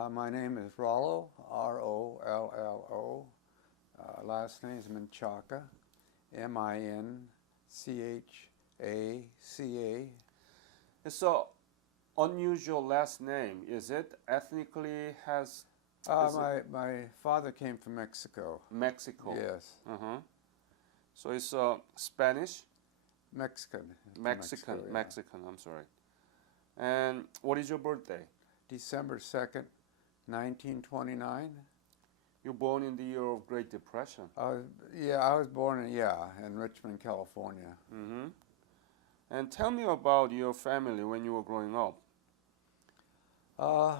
My name is Rollo, R-O-L-L-O. Last name is Minchaca, M-I-N-C-H-A-C-A. It's a unusual last name. Is it ethnically has My father came from Mexico. Mexico? Yes, Uh-huh. So it's Spanish? Mexican. Mexican, Mexico, yeah. Mexican, I'm sorry. And what is your birthday? December 2nd, 1929. You're born in the year of Great Depression. I was born in Richmond, California. Mm-hmm. And tell me about your family when you were growing up. Uh,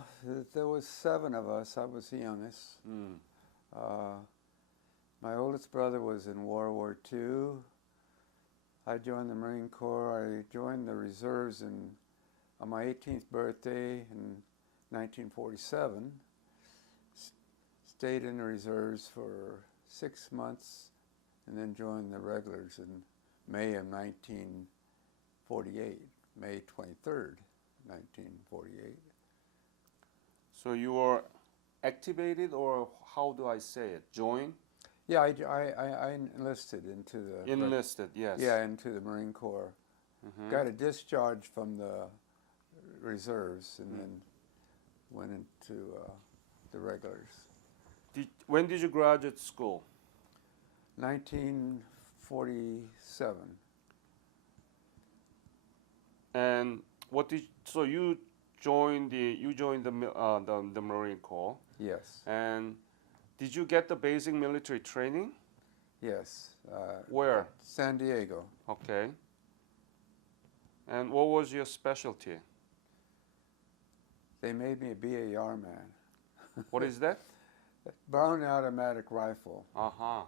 there was 7 of us. I was the youngest. Mm. My oldest brother was in World War II. I joined the Marine Corps. I joined the reserves on my 18th birthday in 1947. Stayed in the reserves for 6 months and then joined the regulars in May of 1948, May 23rd, 1948. So you were activated, or how do I say it? Join? Yeah, I enlisted into the... Enlisted, yes. Yeah, into the Marine Corps. Mm-hmm. Got a discharge from the reserves and then went into the regulars. When did you graduate school? 1947. And so you joined the Marine Corps. Yes. And did you get the basic military training? Yes. Where? San Diego. Okay. And what was your specialty? They made me a BAR man. What is that? Brown automatic rifle. Uh-huh.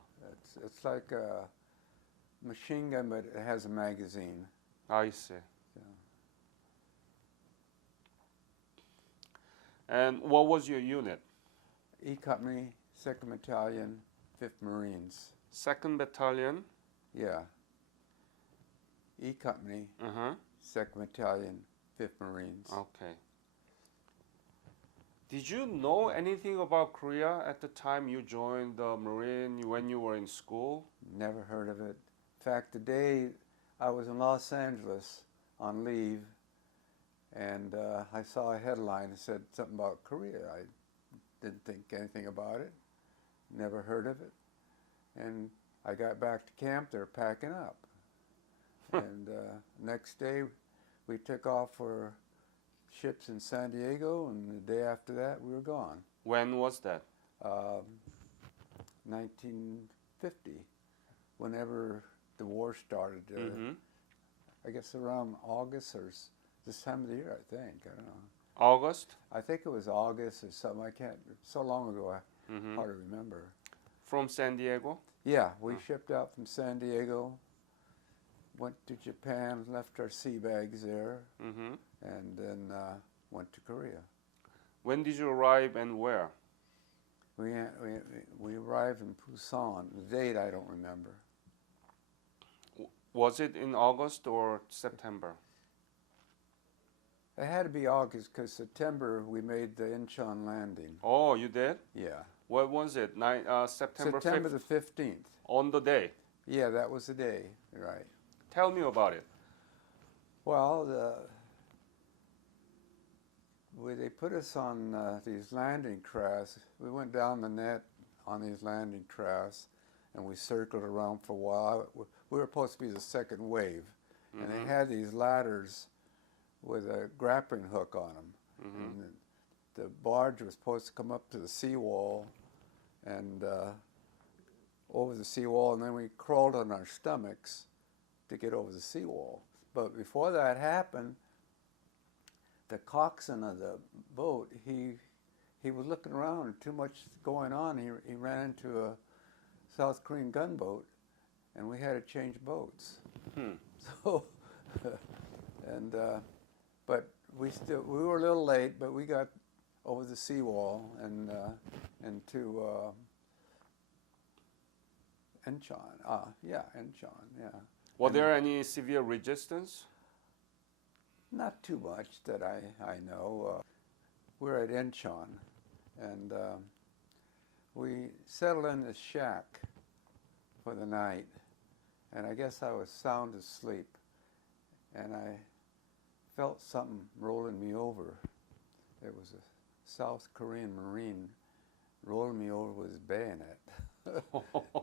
It's like a machine gun, but it has a magazine. I see. So. And what was your unit? E Company, 2nd Battalion, 5th Marines. 2nd Battalion? Yeah. E Company, Uh-huh. 2nd Battalion, 5th Marines. Okay. Did you know anything about Korea at the time you joined the Marine when you were in school? Never heard of it. In fact, the day I was in Los Angeles on leave, and I saw a headline that said something about Korea. I didn't think anything about it, never heard of it. And I got back to camp, they're packing up. And next day we took off for ships in San Diego, and the day after that we were gone. When was that? 1950, whenever the war started. Mm-hmm. I guess around August or this time of the year, I think. I don't know. August? I think it was August or something. I can't, so long ago, Mm-hmm. hard to remember. From San Diego? Yeah, we shipped out from San Diego, went to Japan, left our sea bags there, Mm-hmm. and then went to Korea. When did you arrive and where? We arrived in Busan. The date I don't remember. Was it in August or September? It had to be August because September we made the Incheon landing. Oh, you did? Yeah. What was it? September 5th? September the 15th. On the day? Yeah, that was the day, right. Tell me about it. Well, they put us on these landing crafts. We went down the net on these landing crafts, and we circled around for a while. We were supposed to be the second wave, and they had these ladders with a grappling hook on them. Mm-hmm. And the barge was supposed to come up to the seawall and over the seawall, and then we crawled on our stomachs to get over the seawall. But before that happened, the coxswain of the boat, he was looking around, too much going on. He ran into a South Korean gunboat, and we had to change boats. So, but we were a little late, but we got over the seawall and to Incheon. Incheon, yeah. Was there any severe resistance? Not too much that I know. We're at Incheon. and we settled in this shack for the night, and I guess I was sound asleep, and I felt something rolling me over. It was a South Korean Marine rolling me over with his bayonet.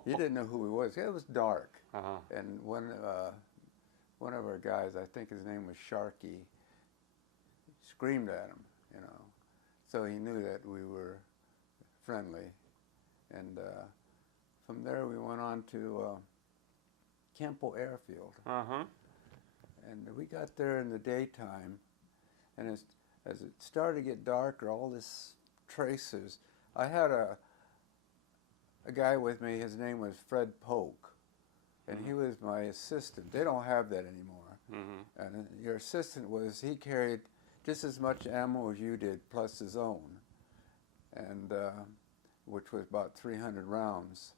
He didn't know who he was. It was dark, and one of our guys, I think his name was Sharky, screamed at him, you know. So he knew that we were friendly, and from there we went on to Kempo Airfield. And we got there in the daytime, and as it started to get darker, all this tracers. I had a guy with me, his name was Fred Polk, and he was my assistant. They don't have that anymore. And your assistant he carried just as much ammo as you did, plus his own, and which was about 300 rounds.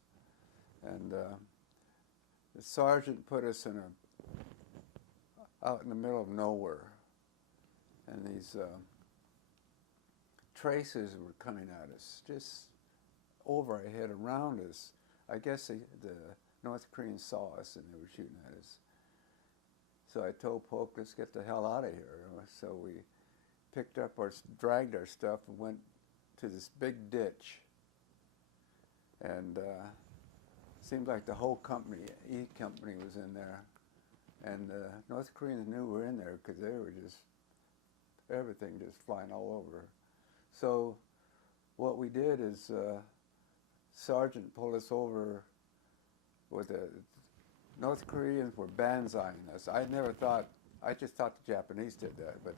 And the sergeant put us out in the middle of nowhere, and these tracers were coming at us, just over our head, around us. I guess the North Koreans saw us and they were shooting at us. So I told Polk, let's get the hell out of here. So we dragged our stuff and went to this big ditch. And seemed like the whole company, E Company, was in there. And North Koreans knew we were in there because they were everything just flying all over. So what we did is Sergeant pulled us over with the North Koreans were banzaiing us. I just thought the Japanese did that, but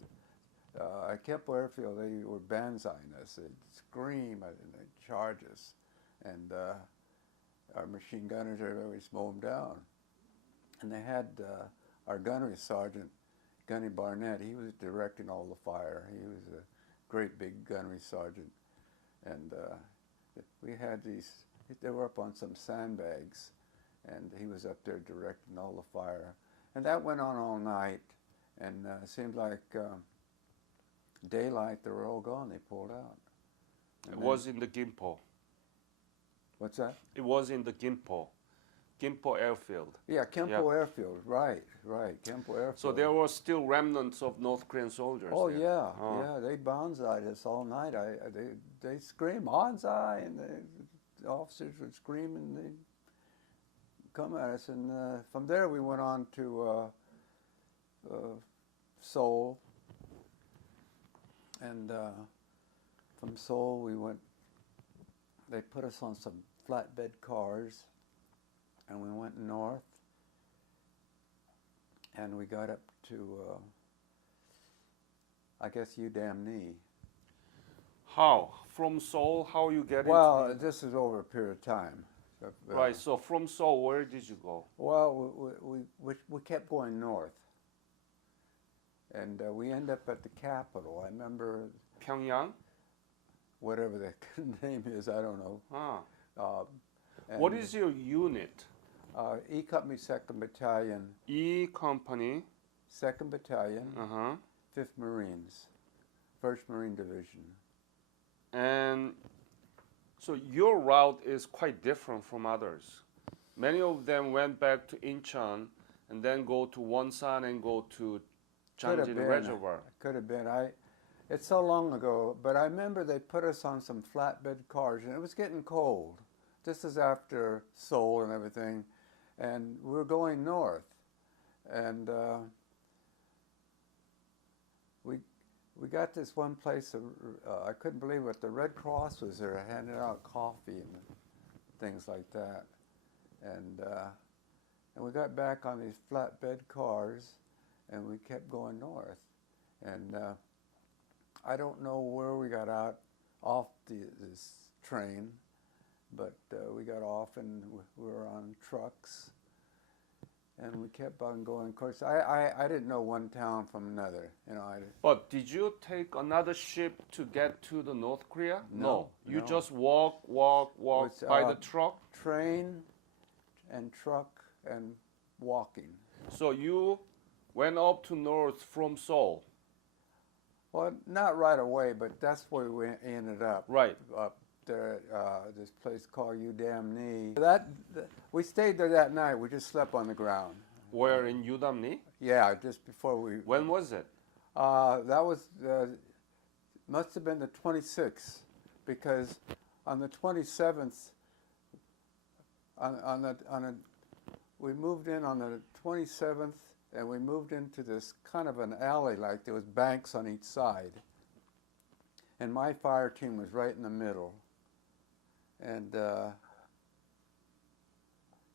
at Kempo Airfield, they were banzaiing us. They'd scream and they'd charge us. And our machine gunners, everybody mow them down. And they had our gunnery sergeant, Gunny Barnett. He was directing all the fire. He was a great big gunnery sergeant. And we had they were up on some sandbags, and he was up there directing all the fire. And that went on all night, and it seemed like daylight, they were all gone. They pulled out. And it was in the Gimpo. What's that? It was in the Gimpo Airfield. Yeah, Kempo Airfield, right, Kempo Airfield. So there were still remnants of North Korean soldiers. Oh there. Yeah, they banzaied us all night. They screamed banzai, and the officers would scream, and they'd come at us. And from there we went on to Seoul, and from Seoul they put us on some flatbed cars, and we went north, and we got up to, I guess, Udamni. How? From Seoul, how you get Well, this is over a period of time. Right, so from Seoul, where did you go? Well, we kept going north, and we end up at the capital. I remember Pyongyang? whatever the name is, I don't know. What is your unit? E Company 2nd Battalion. E Company. 2nd Battalion, 5th Marines, 1st Marine Division. And so your route is quite different from others. Many of them went back to Incheon and then go to Wonsan and go to Changjin Reservoir. Could have been. It's so long ago, but I remember they put us on some flatbed cars, and it was getting cold. This is after Seoul and everything, and we were going north, and we got this one place. I couldn't believe it. The Red Cross was there, handing out coffee and things like that, and we got back on these flatbed cars, and we kept going north, and I don't know where we got off this train, but we got off and we were on trucks, and we kept on going. Of course, I didn't know one town from another, you know. But did you take another ship to get to the North Korea? No. You just walk by the truck? Train and truck and walking. So you went up to north from Seoul? Well, not right away, but that's where we ended up. Right. Up there at this place called Udamni. We stayed there that night. We just slept on the ground. Where in Udamni? Yeah, just before we. When was it? That was must have been the 26th, because on the 27th, we moved in on the 27th, and we moved into this kind of an alley, like there was banks on each side, and my fire team was right in the middle, and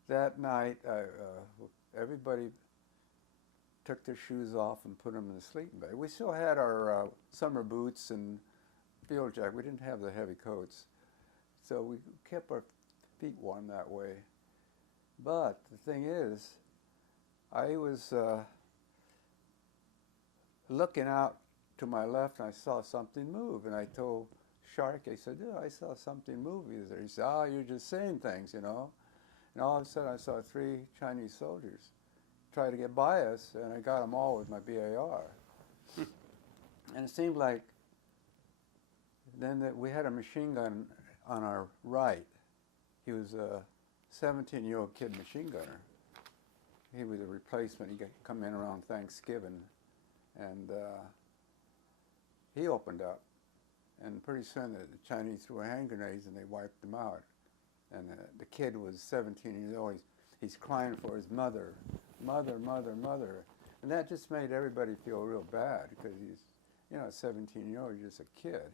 that night everybody took their shoes off and put them in the sleeping bag. We still had our summer boots and field jacket. We didn't have the heavy coats, so we kept our feet warm that way. But the thing is, I was looking out to my left, and I saw something move, and I told Shark, I said, "Yeah, I saw something move." He said, "Oh, you're just saying things, you know." And all of a sudden, I saw 3 Chinese soldiers try to get by us, and I got them all with my BAR. And it seemed like then that we had a machine gun on our right. He was a 17-year-old kid machine gunner. He was a replacement. He come in around Thanksgiving, and he opened up. And pretty soon the Chinese threw hand grenades, and they wiped them out. And the kid was 17 years old. He's crying for his mother, mother, mother, mother. And that just made everybody feel real bad, because he's, you know, a 17-year-old, he's just a kid.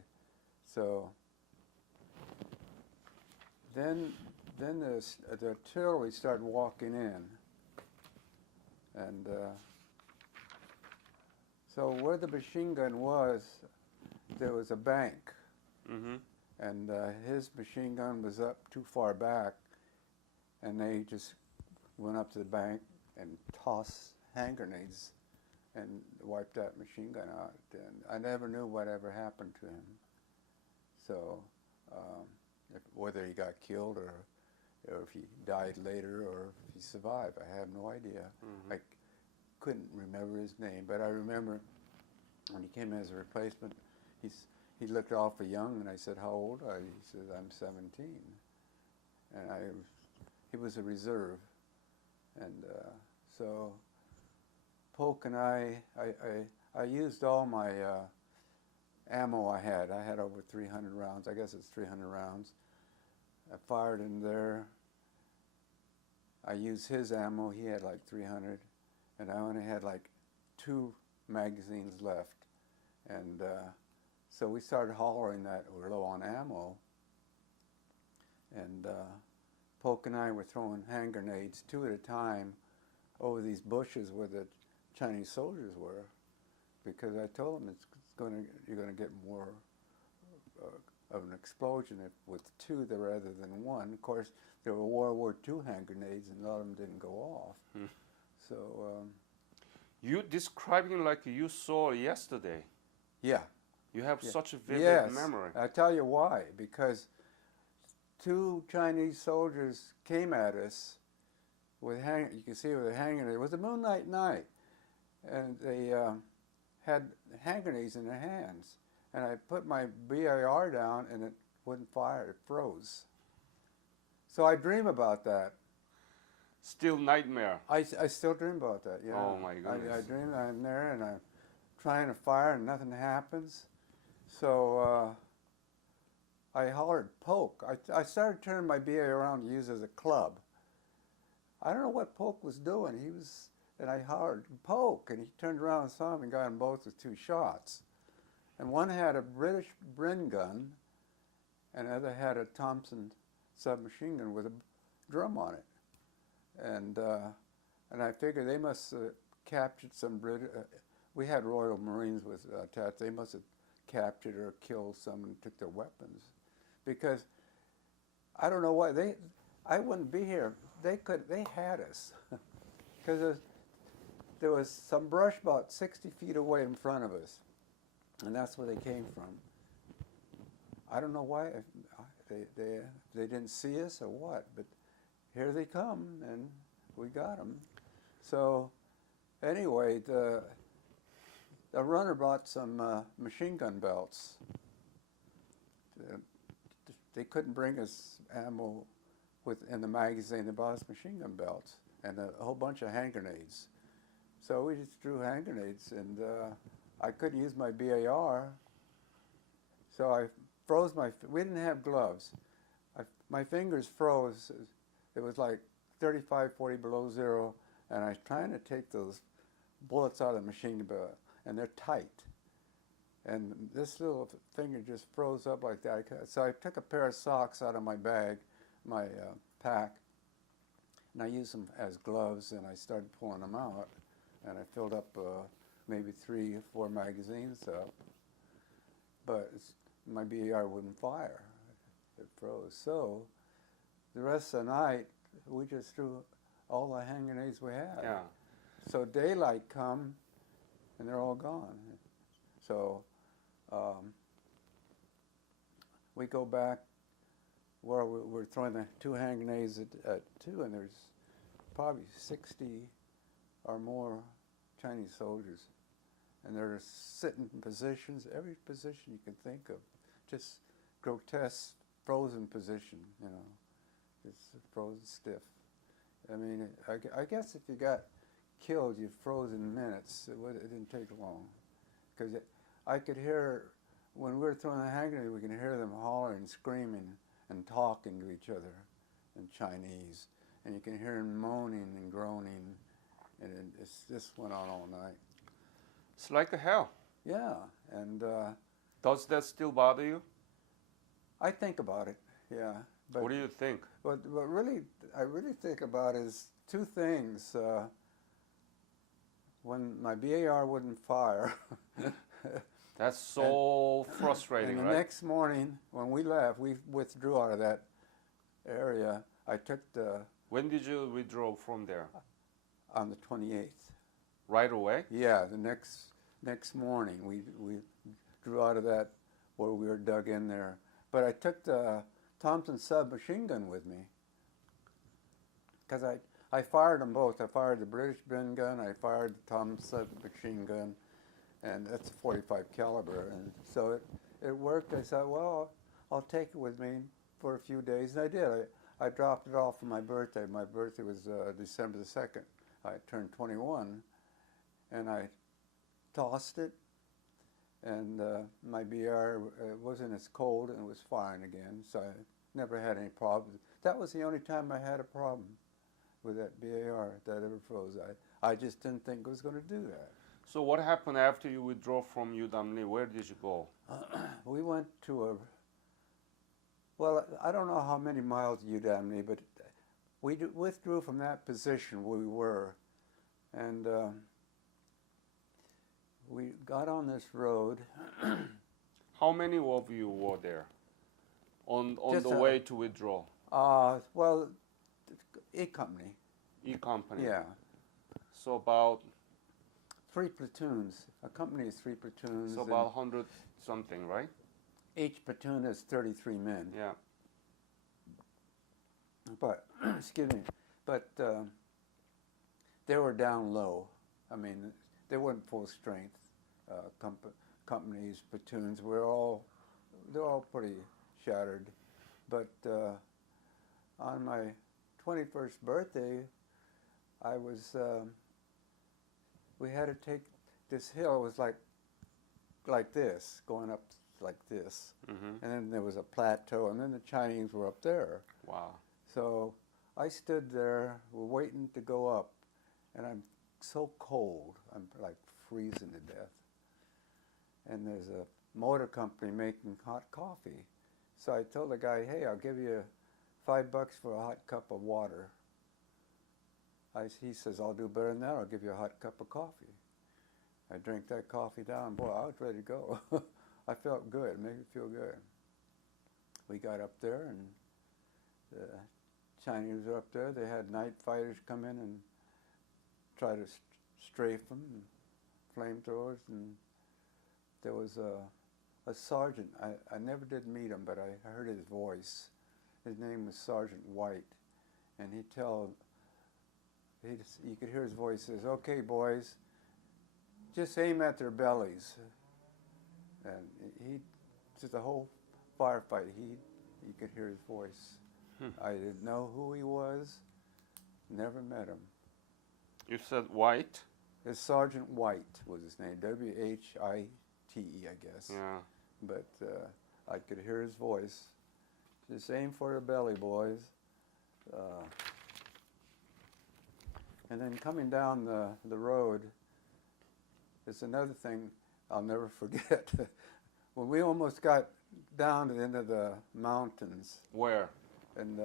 So then the artillery started walking in. And so where the machine gun was, there was a bank. Mm-hmm. And his machine gun was up too far back, and they just went up to the bank and tossed hand grenades and wiped that machine gun out. And I never knew whatever happened to him. So whether he got killed or if he died later or if he survived, I have no idea. Mm-hmm. I couldn't remember his name, but I remember when he came as a replacement, he looked awful young, and I said, "How old are you?" He said, "I'm 17." And he was a reserve. And so Polk and I used all my ammo I had. I had over 300 rounds. I guess it's 300 rounds. I fired in there. I used his ammo. He had like 300. And I only had like 2 magazines left. And so we started hollering that we're low on ammo. And Polk and I were throwing hand grenades 2 at a time over these bushes where the Chinese soldiers were, because I told them you're going to get more of an explosion with 2 rather than 1. Of course, there were World War II hand grenades, and a lot of them didn't go off. So you describing like you saw yesterday. Yeah. You have such a vivid memory. I tell you why. Because 2 Chinese soldiers came at us with you can see with a hand grenade. It was a moonlight night, and they had hand grenades in their hands. And I put my BAR down, and it wouldn't fire. It froze. So I dream about that. Still nightmare. I still dream about that. Yeah. Oh my goodness. I dream I'm there, and I'm trying to fire, and nothing happens. So I hollered, "Polk." I started turning my BA around to use as a club. I don't know what Polk was doing. And I hollered, "Polk," and he turned around and saw me and got them both with 2 shots. And one had a British Bren gun, and the other had a Thompson submachine gun with a drum on it. And I figured they must have captured some British. We had Royal Marines with tats. They must have captured or killed some and took their weapons, because I don't know why I wouldn't be here. They had us, because there was some brush about 60 feet away in front of us, and that's where they came from. I don't know why they didn't see us or what, but here they come, and we got them. So anyway, a runner bought some machine gun belts. They couldn't bring us ammo in the magazine. They bought us machine gun belts and a whole bunch of hand grenades. So we just drew hand grenades, and I couldn't use my BAR, so I froze we didn't have gloves. My fingers froze. It was like 35, 40 below zero, and I was trying to take those bullets out of the machine gun, and they're tight. And this little finger just froze up like that. So I took a pair of socks out of my bag, my pack, and I used them as gloves, and I started pulling them out. And I filled up maybe 3 or 4 magazines up. But my BAR wouldn't fire. It froze. So the rest of the night, we just threw all the hand grenades we had. Yeah. So daylight come, and they're all gone. So we go back where we're throwing the 2 hand grenades at 2, and there's probably 60 or more Chinese soldiers. And they're sitting in positions, every position you can think of, just grotesque, frozen position, you know, just frozen stiff. I mean, I guess if you got killed, you froze in minutes. It didn't take long. Because I could hear, when we were throwing the hand grenade, we could hear them hollering, screaming, and talking to each other in Chinese. And you can hear them moaning and groaning, and it just went on all night. It's like a hell. Yeah, and Does that still bother you? I think about it, yeah. But What do you think? What really, I really think about is 2 things. When my BAR wouldn't fire. That's so frustrating, and the right? next morning, when we left, we withdrew out of that area. I took When did you withdraw from there? on the 28th. Right away? Yeah, the next morning we drew out of that where we were dug in there. But I took the Thompson submachine gun with me because I fired them both. I fired the British bin gun, I fired the Thompson submachine gun, and that's a 45 caliber. And so it worked. I said, well, I'll take it with me for a few days, and I did. I dropped it off for my birthday. My birthday was December the 2nd. I turned 21, and I tossed it, and my BR wasn't as cold, and it was fine again, so I never had any problems. That was the only time I had a problem with that BAR that ever froze. I just didn't think it was going to do that. So what happened after you withdrew from Udamli? Where did you go? We went to well, I don't know how many miles Udamli, but we withdrew from that position where we were, and we got on this road. How many of you were there on Just the way to withdraw? Well, E-Company. E-Company? Yeah. So about 3 platoons. A company is 3 platoons. So about 100 something, right? Each platoon has 33 men. Yeah. But, excuse me, but they were down low. I mean, they weren't full strength. Companies, platoons, they're all pretty shattered. But on my 21st birthday, we had to take this hill. It was like this, going up like this. Mm-hmm. And then there was a plateau, and then the Chinese were up there. Wow. So I stood there, waiting to go up, and I'm so cold. I'm like freezing to death. And there's a motor company making hot coffee. So I told the guy, hey, I'll give you $5 for a hot cup of water. He says, I'll do better than that. I'll give you a hot cup of coffee. I drank that coffee down. Boy, I was ready to go. I felt good. It made me feel good. We got up there, and the Chinese were up there. They had night fighters come in and try to strafe them, and flamethrowers. And there was a sergeant. I never did meet him, but I heard his voice. His name was Sergeant White, and you could hear his voice says, okay, boys, just aim at their bellies. And he, just the whole firefight, you could hear his voice. I didn't know who he was, never met him. You said White? It's Sergeant White was his name, W-H-I-T-E, I guess. Yeah. But I could hear his voice. Just aim for the belly, boys. And then coming down the road, it's another thing I'll never forget. When we almost got down to the end of the mountains. Where? And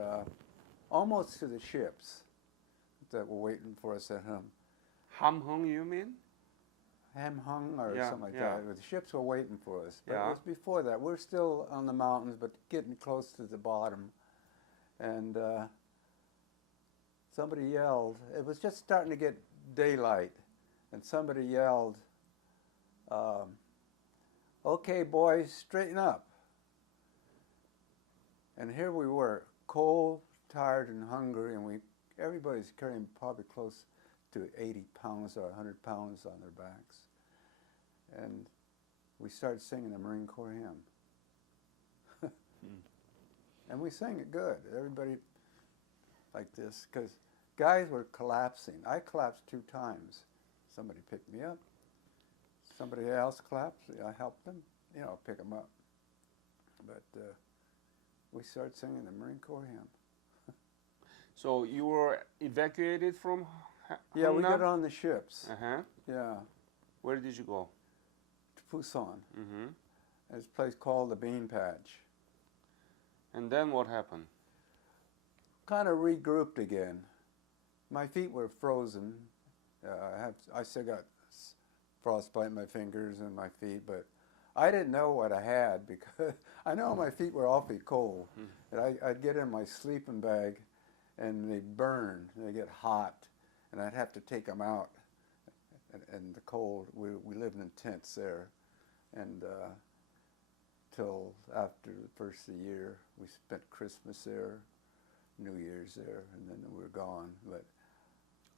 almost to the ships that were waiting for us at home. Ham Hung, you mean? Ham Hung or Yeah, something like yeah. that. The ships were waiting for us. But Yeah. it was before that. We're still on the mountains, but getting close to the bottom. And somebody yelled. It was just starting to get daylight. And somebody yelled, "Okay, boys, straighten up." And here we were, cold, tired, and hungry, and everybody's carrying probably close to 80 pounds or 100 pounds on their backs. And we started singing the Marine Corps hymn. And we sang it good. Everybody like this, because guys were collapsing. I collapsed 2 times. Somebody picked me up. Somebody else collapsed. I helped them, pick them up. But we started singing the Marine Corps hymn. So you were evacuated from Yeah, we Hangnam? got on the ships. Uh-huh. Yeah, Where did you go? to Busan. Mm-hmm. There's a place called the Bean Patch. And then what happened? Kind of regrouped again. My feet were frozen. I still got frostbite in my fingers and my feet, but I didn't know what I had because I know my feet were awfully cold. And I'd get in my sleeping bag and they'd burn, they get hot, and I'd have to take them out. And the cold, we lived in tents there, and till after the first of the year, we spent Christmas there, New Year's there, and then we were gone. But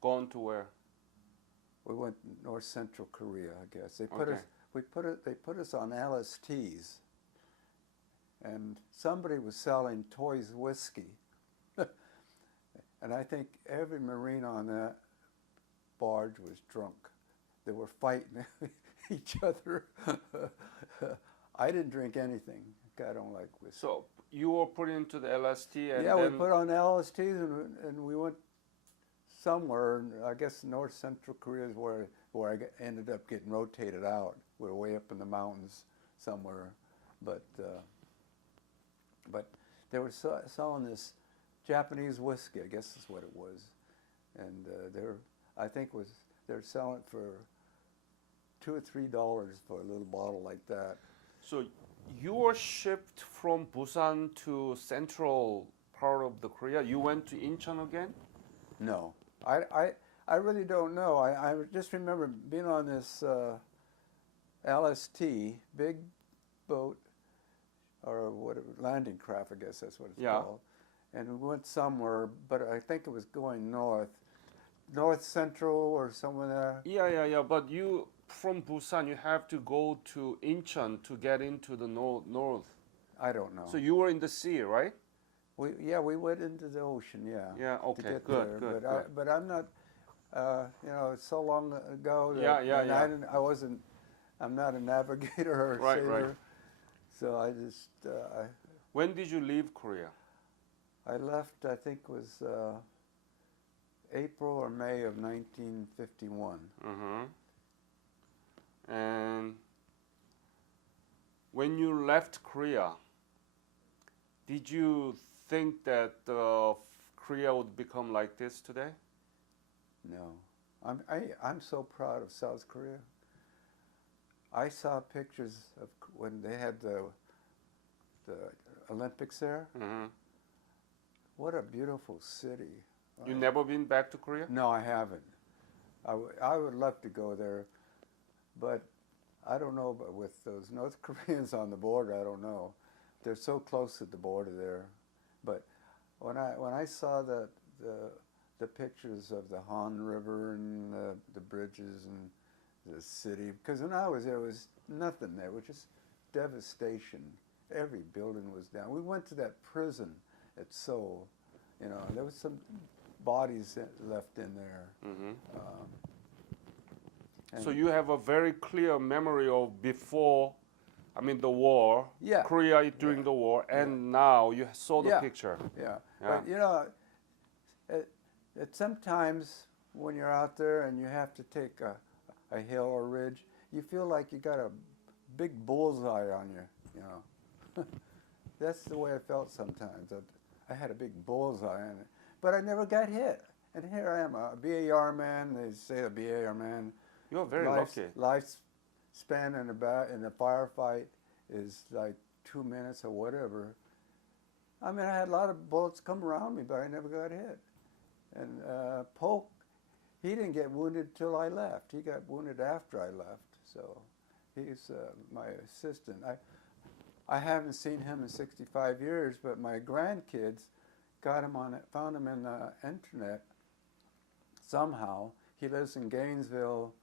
Gone to where? we went North Central Korea, I guess. They Okay. put us on LSTs, and somebody was selling Toys whiskey, and I think every Marine on that barge was drunk. They were fighting each other. I didn't drink anything. I don't like whiskey. So you were put into the LST and Yeah, then we put on LSTs and we went somewhere. I guess North Central Korea is where I ended up getting rotated out. We were way up in the mountains somewhere, but they were selling this Japanese whiskey. I guess is what it was, and they're selling it for $2 or $3 for a little bottle like that. So you were shipped from Busan to central part of the Korea. You went to Incheon again? No, I really don't know. I just remember being on this LST, big boat, or landing craft, I guess that's what it's Yeah. called. And we went somewhere, but I think it was going north central or somewhere there. Yeah. But you, from Busan, you have to go to Incheon to get into the north. I don't know. So you were in the sea, right? We went into the ocean, yeah. Yeah, To okay, get good, there. good, But good. I'm not, it's so long ago that Yeah. I'm not a navigator or a Right, sailor. right. So I just, When did you leave Korea? I left, I think it was April or May of 1951. And when you left Korea, did you think that Korea would become like this today? No. I'm so proud of South Korea. I saw pictures of when they had the Olympics there. Mm-hmm. What a beautiful city. You never been back to Korea? No, I haven't. I would love to go there, but I don't know. But with those North Koreans on the border, I don't know. They're so close to the border there. But when I saw the pictures of the Han River and the bridges and the city. Because when I was there was nothing there. It was just devastation. Every building was down. We went to that prison at Seoul. You know, there was some bodies left in there. So you have a very clear memory of before, I mean, the war, Yeah. Korea during the war, and now you saw the Yeah. picture. Yeah. Yeah. But, you know, sometimes when you're out there and you have to take a hill or ridge, you feel like you got a big bullseye on you, you know. That's the way I felt sometimes. I had a big bullseye on it. But I never got hit. And here I am, a BAR man. They say a BAR man. You're very lucky. Lifespan in a firefight is like 2 minutes or whatever. I mean, I had a lot of bullets come around me, but I never got hit. And Polk, he didn't get wounded till I left. He got wounded after I left. So he's my assistant. I haven't seen him in 65 years, but my grandkids found him in the internet somehow. He lives in Gainesville,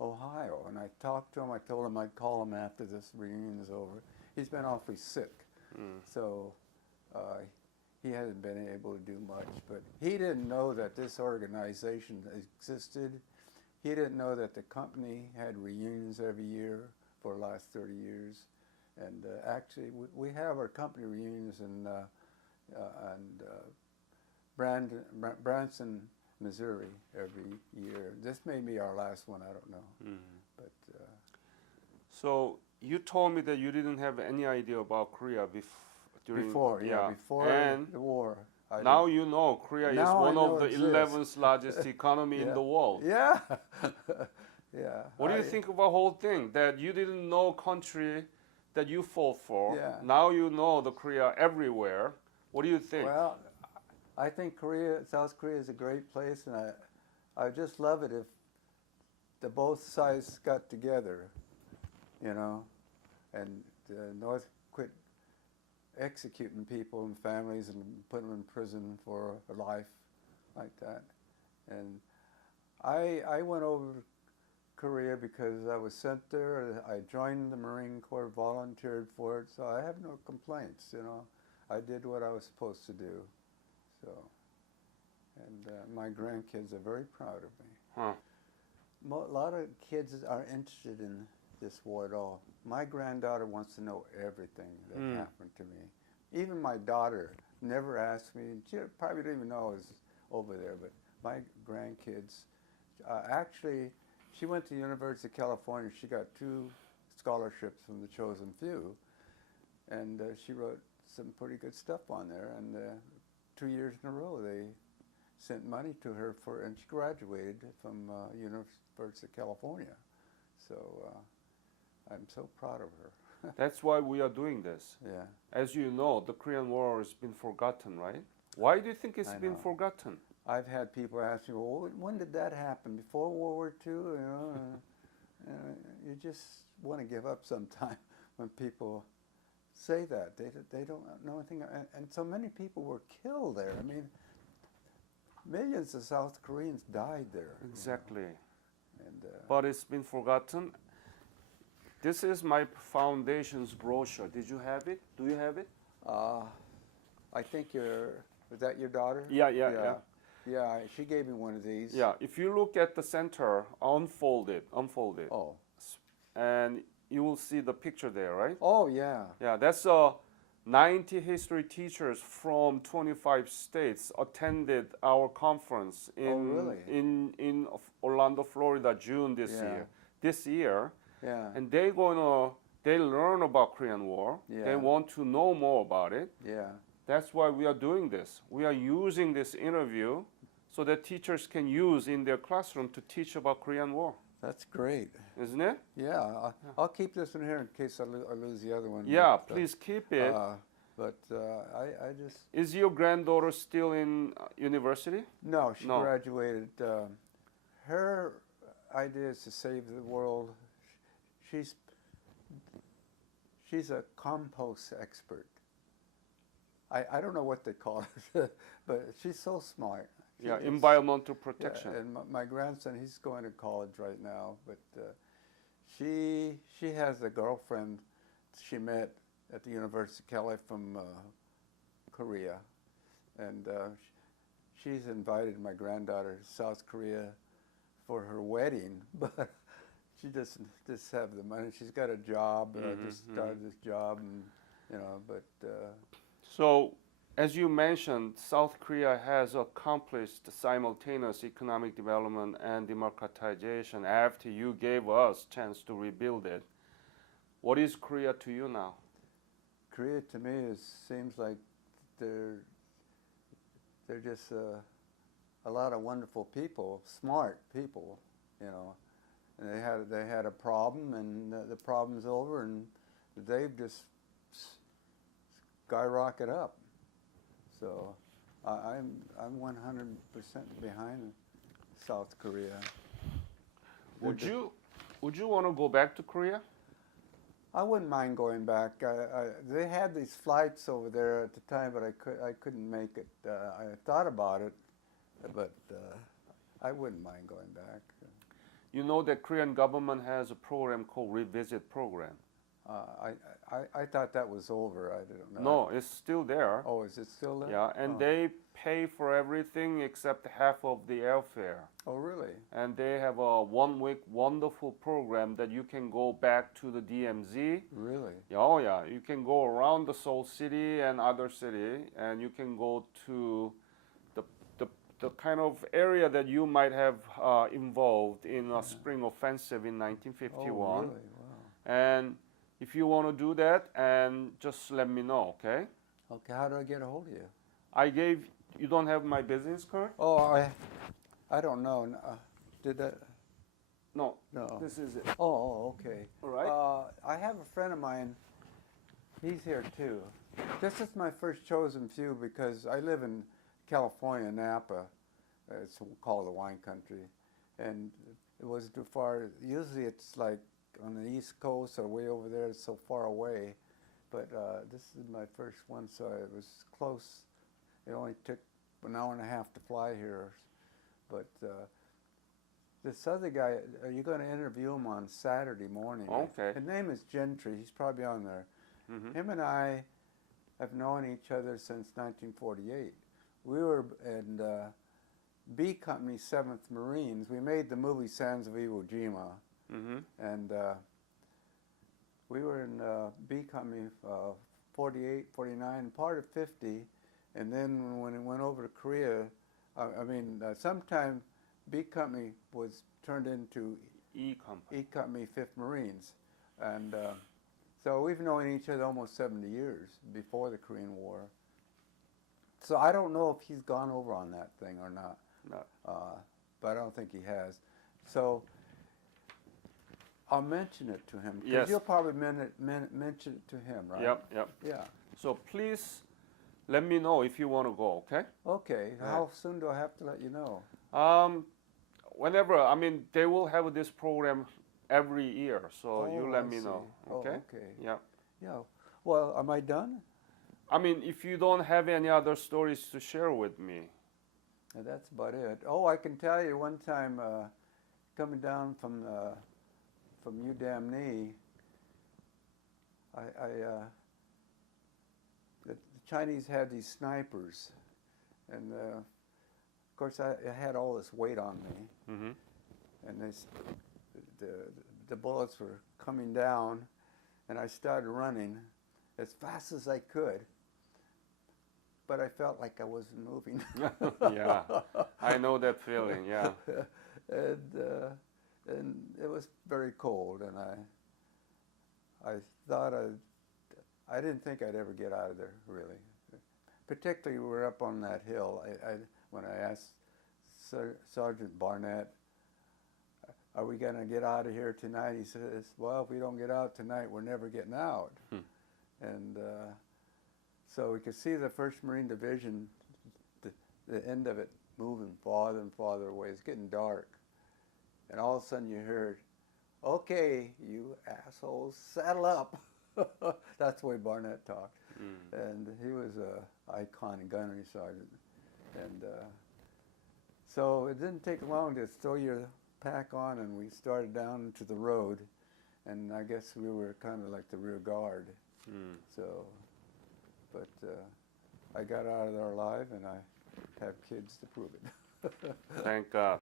Ohio, and I talked to him. I told him I'd call him after this reunion is over. He's been awfully sick, so he hasn't been able to do much. But he didn't know that this organization existed. He didn't know that the company had reunions every year for the last 30 years. And actually, we have our company reunions in Branson, Missouri every year. This may be our last one, I don't know. But so you told me that you didn't have any idea about Korea before and the war. Now you know Korea is one of the it 11th largest economy in the world. Yeah. Yeah. What do you think about the whole thing? That you didn't know country that you fought for. Yeah. Now you know the Korea everywhere. What do you think? Well, I think South Korea is a great place, and I just love it if the both sides got together, you know, and the North quit executing people and families and putting them in prison for a life like that. And I went over to Korea because I was sent there. I joined the Marine Corps, volunteered for it, so I have no complaints, you know. I did what I was supposed to do. So, and my grandkids are very proud of me. Huh. A lot of kids are interested in this war at all. My granddaughter wants to know everything that happened to me. Even my daughter never asked me. She probably didn't even know I was over there. But my grandkids, actually, she went to the University of California. She got 2 scholarships from the chosen few, and she wrote some pretty good stuff on there. And 2 years in a row, they sent money to her and she graduated from University of California. So I'm so proud of her. That's why we are doing this. Yeah. As you know, the Korean War has been forgotten, right? Why do you think it's been forgotten? I've had people ask me, well, when did that happen? Before World War II? You know, you just want to give up sometime when people say that. They don't know anything. And so many people were killed there. I mean, millions of South Koreans died there. Exactly. You know? And, but it's been forgotten. This is my foundation's brochure. Did you have it? Do you have it? I think was that your daughter? Yeah. Yeah, she gave me one of these. Yeah, if you look at the center, unfold it. Oh. And you will see the picture there, right? Oh, yeah. Yeah, that's 90 history teachers from 25 states attended our conference in Orlando, Florida, June this year. This year. Yeah. And they learn about Korean War. Yeah. They want to know more about it. Yeah. That's why we are doing this. We are using this interview so that teachers can use in their classroom to teach about Korean War. That's great. Isn't it? Yeah. I'll keep this one here in case I lose the other one. Yeah, please keep it. But I just... Is your granddaughter still in university? No, she graduated. Her idea is to save the world. She's a compost expert. I don't know what they call it, but she's so smart. Yeah, environmental protection. Yeah, and my grandson, he's going to college right now, but She has a girlfriend she met at the University of Cali from Korea, and she's invited my granddaughter to South Korea for her wedding, but she doesn't just have the money. She's got a job. Just started this job, and but. So, as you mentioned, South Korea has accomplished simultaneous economic development and democratization after you gave us chance to rebuild it. What is Korea to you now? Korea to me seems like they're just a lot of wonderful people, smart people, And they had a problem, and the problem's over, and they've just skyrocket up. So I'm 100% behind South Korea. Would you want to go back to Korea? I wouldn't mind going back. They had these flights over there at the time, but I couldn't make it. I thought about it, but I wouldn't mind going back. You know that Korean government has a program called Revisit Program. I thought that was over. I don't know. No, it's still there. Oh, is it still there? Yeah, and they pay for everything except half of the airfare. Oh, really? And they have a 1 week wonderful program that you can go back to the DMZ. Really? Oh yeah, you can go around the Seoul city and other city, and you can go to the kind of area that you might have involved in a spring offensive in 1951. Oh, really? Wow. And if you want to do that, and just let me know, okay? Okay, how do I get a hold of you? You don't have my business card? Oh, I don't know. Did that? No. No. This is it. Oh, okay. All right. I have a friend of mine. He's here too. This is my first chosen few because I live in California, Napa. It's called the wine country. And it wasn't too far. Usually it's like on the East Coast or way over there. It's so far away. But this is my first one, so it was close. It only took an hour and a half to fly here. But this other guy, are you going to interview him on Saturday morning? Okay. His name is Gentry. He's probably on there. Mm-hmm. Him and I have known each other since 1948. We were in B Company 7th Marines. We made the movie Sands of Iwo Jima. Mm-hmm. And we were in B Company 48, 49, part of 50. And then when it went over to Korea, sometime B Company was turned into E Company 5th Marines. And so we've known each other almost 70 years before the Korean War. So I don't know if he's gone over on that thing or not. No. But I don't think he has. So I'll mention it to him. 'Cause Yes. You'll probably mention it to him, right? Yep. Yeah. So please let me know if you want to go, okay? Okay. Right. How soon do I have to let you know? Whenever, they will have this program every year, so you let I me see. know, Oh, okay? okay. Yeah. Yeah. Well, am I done? If you don't have any other stories to share with me. That's about it. Oh, I can tell you one time coming down from UDAMNE, the Chinese had these snipers, and of course I had all this weight on me, Mm-hmm. and the bullets were coming down, and I started running as fast as I could, but I felt like I wasn't moving. Yeah, I know that feeling, yeah. and it was very cold, and I thought I didn't think I'd ever get out of there, really. Particularly we were up on that hill. When I asked Sergeant Barnett, are we going to get out of here tonight? He says, well, if we don't get out tonight, we're never getting out. And so we could see the 1st Marine Division, the end of it, moving farther and farther away. It's getting dark. And all of a sudden you heard, okay, you assholes, saddle up. That's the way Barnett talked. And he was an icon gunnery sergeant. And so it didn't take long to throw your pack on, and we started down to the road. and I guess we were kind of like the rear guard. So, but I got out of there alive, and I have kids to prove it. Thank God.